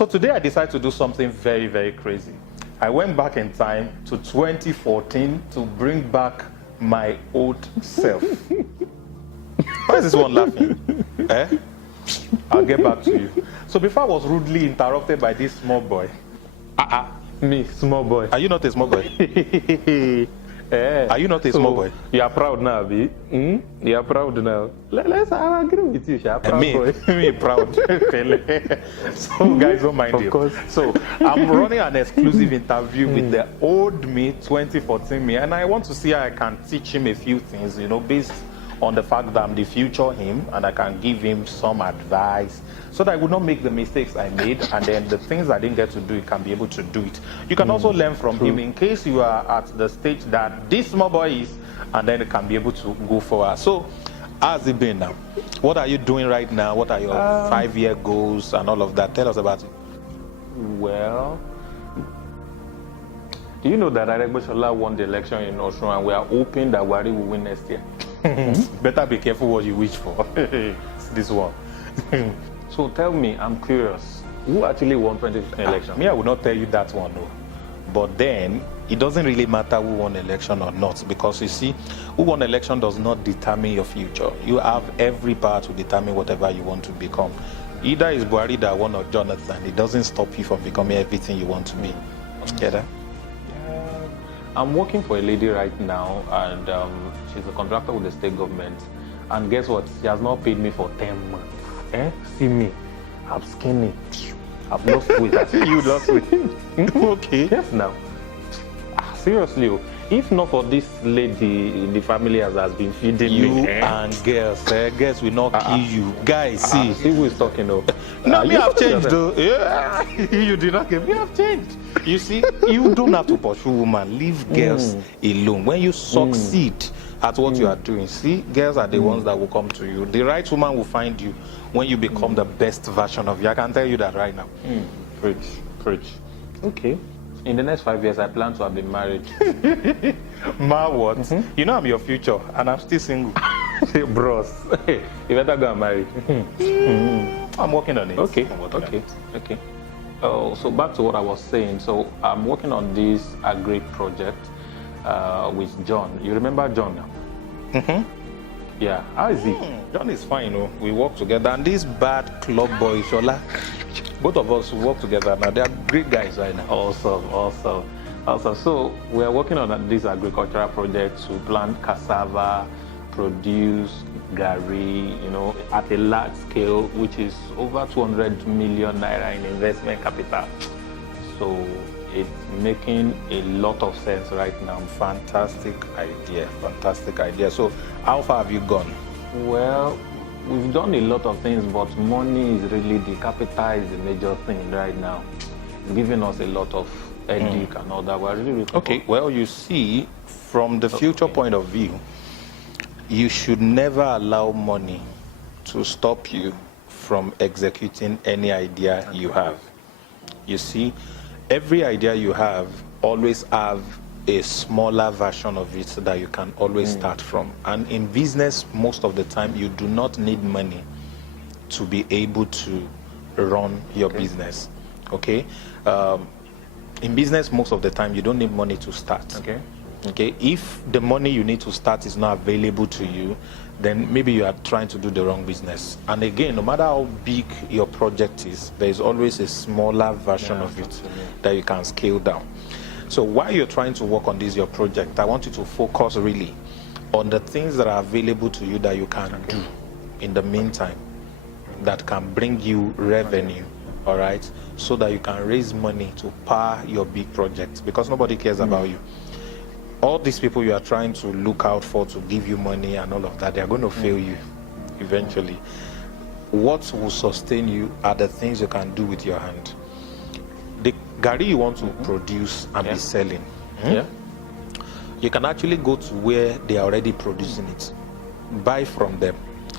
So today I decided to do something very, very crazy. I went back in time to 2014 to bring back my old self. Why is this one laughing? Eh? I'll get back to you. So before I was rudely interrupted by this small boy. Me, small boy. Are you not a small boy? Are you not a small boy? You are proud now, B. You are proud now. Let's agree with you, Sha. Proud Me, boy. me proud. So guys, don't mind Of you. course. So I'm running an exclusive interview with the old me, 2014 me, and I want to see how I can teach him a few things, you know, based on the fact that I'm the future him, and I can give him some advice so that I would not make the mistakes I made, and then the things I didn't get to do, he can be able to do it. You can also learn from him in case you are at the stage that this small boy is, and then it can be able to go forward. So, how's it been now? What are you doing right now? What are your 5-year goals and all of that? Tell us about it. Well, do you know that Aregbesola won the election in Osun, and we are hoping that Wari will win next year? Better be careful what you wish for. This one. So tell me, I'm curious, who actually won 2015 election? Me, I will not tell you that one, no. But then, it doesn't really matter who won election or not, because you see, who won election does not determine your future. You have every power to determine whatever you want to become. Either it's Buhari that won or Jonathan. It doesn't stop you from becoming everything you want to be. Get that? I'm working for a lady right now, and she's a contractor with the state government. And guess what? She has not paid me for 10 months. See me. I'm skinny. I've lost weight. I see you lost weight. Okay. Yes, now. Seriously, if not for this lady in the family has been feeding You me. and girls, girls will not kill you. Guys, see. See who is talking now. No, me you have changed yourself. though. Yeah. You did not get me have changed. You see, you don't have to pursue woman. Leave girls alone. When you succeed at what you are doing, see, girls are the ones that will come to you. The right woman will find you when you become the best version of you. I can tell you that right now. Preach. Okay. In the next 5 years, I plan to have been married. Ma, what? You know I'm your future, and I'm still single. Bros, you better go and marry. I'm working on it. Okay. I'm working on it. Okay. So back to what I was saying. So I'm working on this agri project with John. You remember John now? Yeah. How is he? John is fine, oh. We work together, and this bad club boy, Shola, both of us work together now. They are great guys right now. Awesome. So we are working on this agricultural project to plant cassava, produce gari, you know, at a large scale, which is over 200 million naira in investment capital. So it's making a lot of sense right now. Fantastic idea. So how far have you gone? Well, we've done a lot of things, but money is really the capital is the major thing right now. It's giving us a lot of headache and all that. We're really Okay, well, you see, from the future point of view, you should never allow money to stop you from executing any idea you have. You see, every idea you have always have a smaller version of it that you can always start from. And in business, most of the time, you do not need money to be able to run your business. Okay? In business, most of the time, you don't need money to start. Okay, if the money you need to start is not available to you, then maybe you are trying to do the wrong business. And again, no matter how big your project is, there is always a smaller version of it that you can scale down. So while you're trying to work on this, your project, I want you to focus really on the things that are available to you that you can do in the meantime that can bring you revenue, all right, so that you can raise money to power your big projects, because nobody cares about you. All these people you are trying to look out for to give you money and all of that, they are going to fail you eventually. What will sustain you are the things you can do with your hand. The gari you want to produce and be selling, you can actually go to where they are already producing it, buy from them,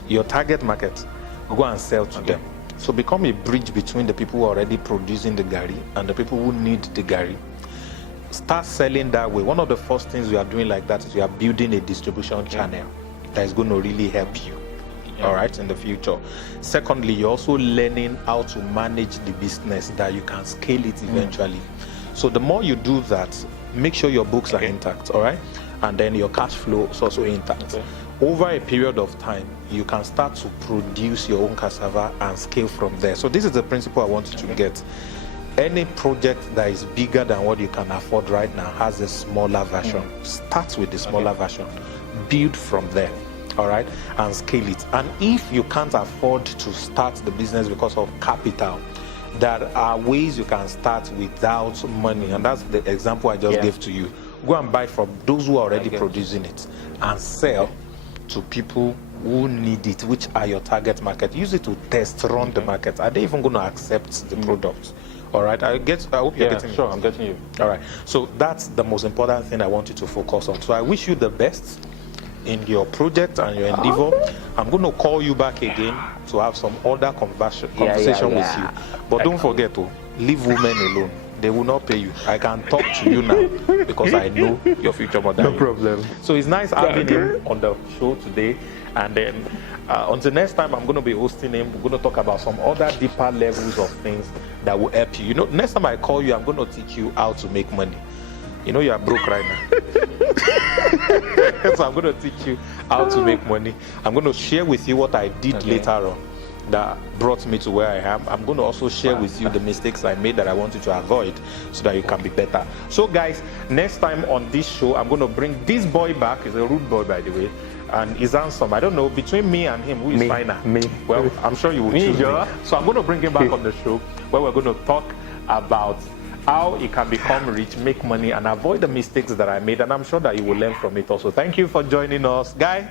your target market, go and sell to them. So become a bridge between the people who are already producing the gari and the people who need the gari. Start selling that way. One of the first things we are doing like that is we are building a distribution channel that is going to really help you. all right, in the future. Secondly, you're also learning how to manage the business that you can scale it eventually. So the more you do that, make sure your books are intact, all right? And then your cash flow is also intact. Over a period of time, you can start to produce your own cassava and scale from there. So this is the principle I want you to get. Any project that is bigger than what you can afford right now has a smaller version. Start with the smaller version. Build from there, all right? And scale it. And if you can't afford to start the business because of capital, there are ways you can start without money. And that's the example I just gave to you. Go and buy from those who are already producing it and sell to people who need it, which are your target market. Use it to test run the market. Are they even going to accept the product? All right, I hope you're getting me. Sure, I'm getting you. All right, so that's the most important thing I want you to focus on. So I wish you the best in your project and your endeavor. I'm going to call you back again to have some other conversation with you. But don't forget to leave women alone. They will not pay you. I can talk to you now because I know your future mother. No problem. So it's nice having him on the show today. And then until next time, I'm going to be hosting him. We're going to talk about some other deeper levels of things that will help you. You know, next time I call you, I'm going to teach you how to make money. You know, you are broke right now. So I'm going to teach you how to make money. I'm going to share with you what I did later on that brought me to where I am. I'm going to also share with you the mistakes I made that I want you to avoid so that you can be better. So guys, next time on this show, I'm going to bring this boy back. He's a rude boy, by the way. And he's handsome. I don't know, between me and him, who is finer? Me. Well, I'm sure you will choose me. So I'm going to bring him back on the show where we're going to talk about how he can become rich, make money, and avoid the mistakes that I made. And I'm sure that you will learn from it also. Thank you for joining us, guy.